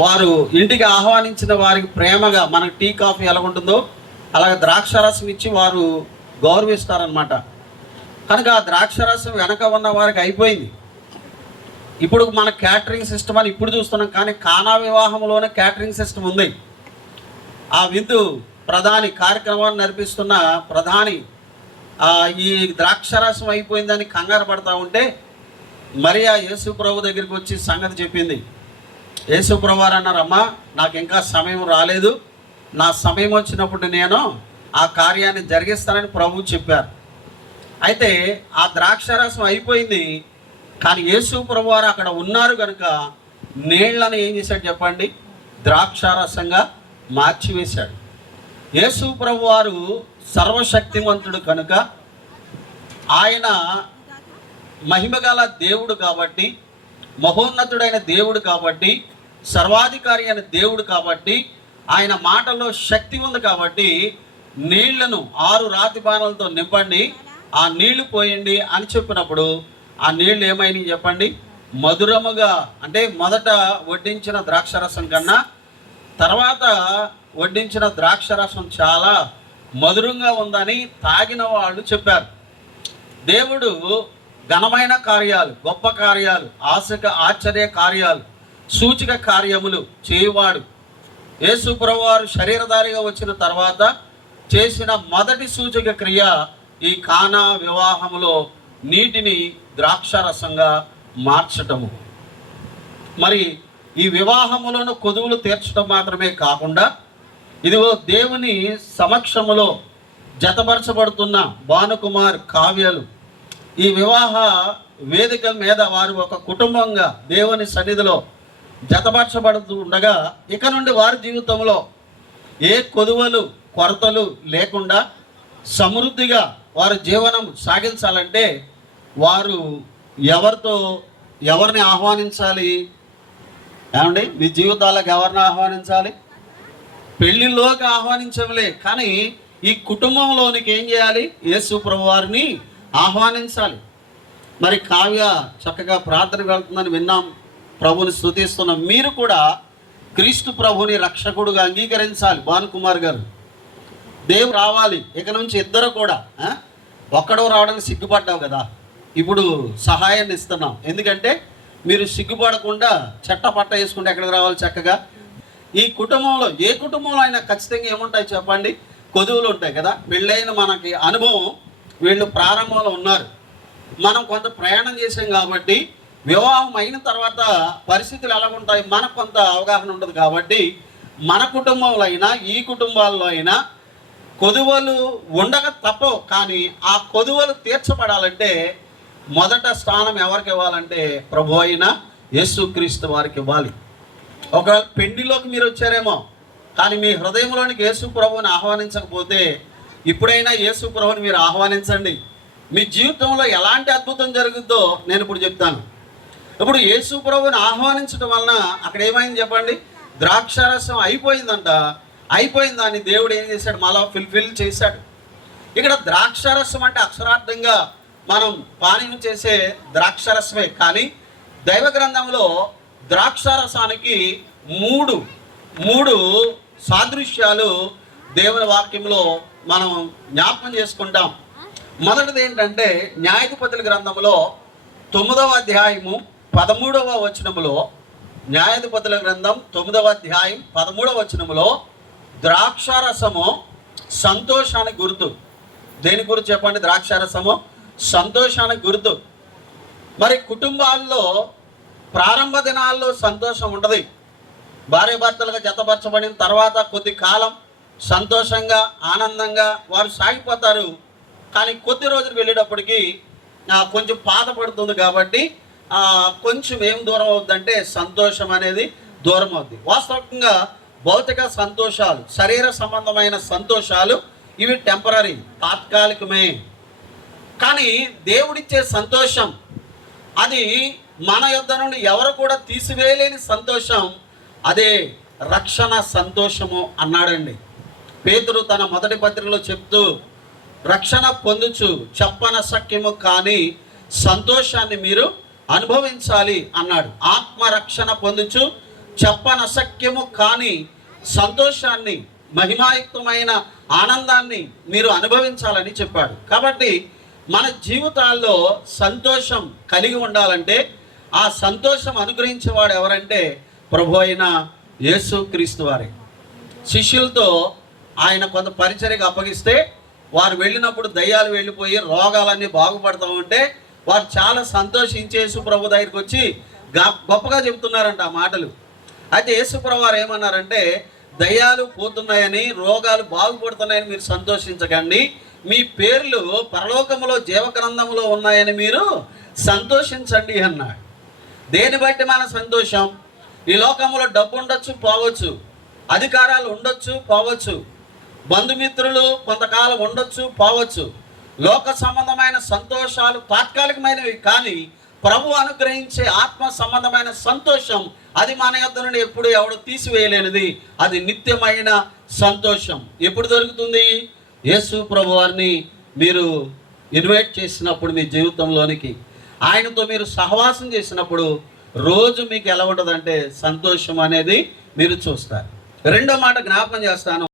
వారు ఇంటికి ఆహ్వానించిన వారికి ప్రేమగా మనకు టీ కాఫీ ఎలా ఉంటుందో అలాగే ద్రాక్షారసం ఇచ్చి వారు గౌరవిస్తారనమాట. కనుక ఆ ద్రాక్షారసం వెనక ఉన్న వారికి అయిపోయింది. ఇప్పుడు మన క్యాటరింగ్ సిస్టమ్ అని ఇప్పుడు చూస్తున్నాం, కానీ కానా వివాహంలోనే క్యాటరింగ్ సిస్టమ్ ఉంది. ఆ విందు ప్రధాని కార్యక్రమాన్ని నడిపిస్తున్న ప్రధాని ఈ ద్రాక్షారసం అయిపోయిందని కంగారు పడతా ఉంటే మరియా యేసు ప్రభు దగ్గరికి వచ్చి సంగతి చెప్పింది. యేసు ప్రభు వారు అన్నారు, అమ్మా నాకు ఇంకా సమయం రాలేదు, నా సమయం వచ్చినప్పుడు నేను ఆ కార్యాన్ని జరిగిస్తానని ప్రభువు చెప్పారు. అయితే ఆ ద్రాక్షారసం అయిపోయింది, కానీ యేసు ప్రభు వారు అక్కడ ఉన్నారు కనుక నీళ్లను ఏం చేశాడు చెప్పండి, ద్రాక్షారసంగా మార్చివేశాడు. యేసు ప్రభు వారు సర్వశక్తివంతుడు కనుక, ఆయన మహిమగల దేవుడు కాబట్టి, మహోన్నతుడైన దేవుడు కాబట్టి, సర్వాధికారి అయిన దేవుడు కాబట్టి, ఆయన మాటలో శక్తి ఉంది కాబట్టి నీళ్లను 6 రాతి బాణలతో నింపండి, ఆ నీళ్లు పోయండి అని చెప్పినప్పుడు ఆ నీళ్లు ఏమైనా చెప్పండి, మధురముగా, అంటే మొదట వడ్డించిన ద్రాక్షరసం కన్నా తర్వాత వడ్డించిన ద్రాక్షరసం చాలా మధురంగా ఉందని తాగిన వాళ్ళు చెప్పారు. దేవుడు ఘనమైన కార్యాలు, గొప్ప కార్యాలు, ఆశ్చర్య కార్యాలు, సూచక కార్యములు చేయువాడు. యేసు ప్రభువారు శరీరధారిగా వచ్చిన తర్వాత చేసిన మొదటి సూచక క్రియ ఈ కానా వివాహములో నీటిని ద్రాక్షారసంగా మార్చటము. మరి ఈ వివాహములను కొదువులు తీర్చడం మాత్రమే కాకుండా, ఇదిగో దేవుని సమక్షములో జతపరచబడుతున్న భానుకుమార్ కావ్యాలు ఈ వివాహ వేదిక మీద వారు ఒక కుటుంబంగా దేవుని సన్నిధిలో జతపరచబడుతూ ఉండగా, ఇక నుండి వారి జీవితంలో ఏ కొదువలు కొరతలు లేకుండా సమృద్ధిగా వారి జీవనం సాగించాలంటే వారు ఎవరిని ఆహ్వానించాలి ఏమండి? మీ జీవితాలకు ఎవరిని ఆహ్వానించాలి? పెళ్లిలోకి ఆహ్వానించలే, కానీ ఈ కుటుంబంలోనికి ఏం చేయాలి? యేసు ప్రభు వారిని ఆహ్వానించాలి. మరి కావ్య చక్కగా ప్రార్థనకు వెళ్తుందని విన్నాం, ప్రభుని స్తుతిస్తున్నాం. మీరు కూడా క్రీస్తు ప్రభుని రక్షకుడుగా అంగీకరించాలి. భానుకుమార్ గారు, దేవుడు రావాలి. ఇక నుంచి ఇద్దరు కూడా, ఒక్కడో రావడానికి సిగ్గుపడ్డావు కదా, ఇప్పుడు సహాయాన్ని ఇస్తున్నాం. ఎందుకంటే మీరు సిగ్గుపడకుండా చట్టపట్ట వేసుకుంటే ఎక్కడికి రావాలి చక్కగా. ఈ కుటుంబంలో ఏ కుటుంబంలో అయినా ఖచ్చితంగా ఏముంటాయి చెప్పండి? కొదువులు ఉంటాయి కదా. పెళ్ళైన మనకి అనుభవం, వీళ్ళు ప్రారంభంలో ఉన్నారు, మనం కొంత ప్రయాణం చేసాం కాబట్టి వివాహం అయిన తర్వాత పరిస్థితులు ఎలా ఉంటాయి మనకు కొంత అవగాహన ఉండదు. కాబట్టి మన కుటుంబంలో అయినా ఈ కుటుంబాల్లో అయినా కొదువలు ఉండక తప్పవు. కానీ ఆ కొదువలు తీర్చబడాలంటే మొదట స్థానం ఎవరికి ఇవ్వాలంటే ప్రభు అయిన యేసుక్రీస్తు వారికి ఇవ్వాలి. ఒకవేళ పెండిలోకి మీరు వచ్చారేమో, కానీ మీ హృదయంలోనికి యేసు ప్రభువుని ఆహ్వానించకపోతే ఇప్పుడైనా యేసు ప్రభువుని మీరు ఆహ్వానించండి. మీ జీవితంలో ఎలాంటి అద్భుతం జరుగుద్దో నేను ఇప్పుడు చెప్తాను. ఇప్పుడు యేసు ప్రభువుని ఆహ్వానించడం వలన అక్కడ ఏమైంది చెప్పండి? ద్రాక్షారసం అయిపోయిందంట. అయిపోయిందని దేవుడు ఏం చేశాడు? మళ్ళా ఫిల్ఫిల్ చేశాడు. ఇక్కడ ద్రాక్షారసం అంటే అక్షరార్థంగా మనం పానీయం చేసే ద్రాక్షారసమే, కానీ దైవ గ్రంథంలో ద్రాక్షారసానికి మూడు సాదృశ్యాలు దేవుని వాక్యంలో మనం జ్ఞాపకం చేసుకుంటాం. మొదటిది ఏంటంటే న్యాయాధిపతుల గ్రంథంలో 9వ అధ్యాయము 13వ వచనములో, న్యాయాధిపతుల గ్రంథం 9వ అధ్యాయం 13వ వచనములో ద్రాక్షారసము సంతోషానికి గుర్తు. దేని గురించి చెప్పండి? ద్రాక్షారసము సంతోషానికి గుర్తు. మరి కుటుంబాల్లో ప్రారంభ దినాల్లో సంతోషం ఉంటుంది. భార్యాభర్తలుగా జతపరచబడిన తర్వాత కొద్ది కాలం సంతోషంగా ఆనందంగా వారు సాగిపోతారు. కానీ కొద్ది రోజులు వెళ్ళేటప్పటికి కొంచెం బాధపడుతుంది. కాబట్టి కొంచెం ఏం దూరం అవుతుందంటే సంతోషం అనేది దూరం అవుతుంది. వాస్తవంగా భౌతిక సంతోషాలు, శరీర సంబంధమైన సంతోషాలు ఇవి టెంపరీ, తాత్కాలికమే. కానీ దేవుడిచ్చే సంతోషం అది మన యొద్ద నుండి ఎవరు కూడా తీసివేయలేని సంతోషం. అదే రక్షణ సంతోషము అన్నాడండి పేతురు తన మొదటి పత్రికలో చెప్తూ, రక్షణ పొందుచు చెప్పన సఖ్యము కానీ సంతోషాన్ని మీరు అనుభవించాలి అన్నాడు. ఆత్మరక్షణ పొందుచు చెప్పనసక్యము కాని సంతోషాన్ని, మహిమాయుక్తమైన ఆనందాన్ని మీరు అనుభవించాలని చెప్పాడు. కాబట్టి మన జీవితాల్లో సంతోషం కలిగి ఉండాలంటే ఆ సంతోషం అనుగ్రహించేవాడు ఎవరంటే ప్రభు అయిన యేసుక్రీస్తు వారే. శిష్యులతో ఆయన కొంత పరిచర్యకు అప్పగిస్తే వారు వెళ్ళినప్పుడు దయ్యాలు వెళ్ళిపోయి రోగాలన్నీ బాగుపడతా ఉంటే వారు చాలా సంతోషించి యేసు ప్రభు దగ్గరికి వచ్చి గొప్పగా చెబుతున్నారంట ఆ మాటలు. అయితే యేసు ప్రభు వారు ఏమన్నారంటే, దయ్యాలు పోతున్నాయని, రోగాలు బాగుపడుతున్నాయని మీరు సంతోషించకండి, మీ పేర్లు పరలోకములో జీవగ్రంథములో ఉన్నాయని మీరు సంతోషించండి అన్నాడు. దేని బట్టి మన సంతోషం? ఈ లోకంలో డబ్బు ఉండొచ్చు, పోవచ్చు, అధికారాలు ఉండొచ్చు, పోవచ్చు, బంధుమిత్రులు కొంతకాలం ఉండొచ్చు, పోవచ్చు. లోక సంబంధమైన సంతోషాలు తాత్కాలికమైనవి, కానీ ప్రభు అనుగ్రహించే ఆత్మ సంబంధమైన సంతోషం అది మన యొద్ద నుండి ఎప్పుడు ఎవడు తీసివేయలేనిది. అది నిత్యమైన సంతోషం. ఎప్పుడు దొరుకుతుంది? యేసు ప్రభు వారిని మీరు ఇన్వైట్ చేసినప్పుడు మీ జీవితంలోనికి, ఆయనతో మీరు సహవాసం చేసినప్పుడు రోజు మీకు ఎలా ఉంటుందంటే సంతోషం అనేది మీరు చూస్తారు. రెండో మాట జ్ఞాపకం చేస్తాను.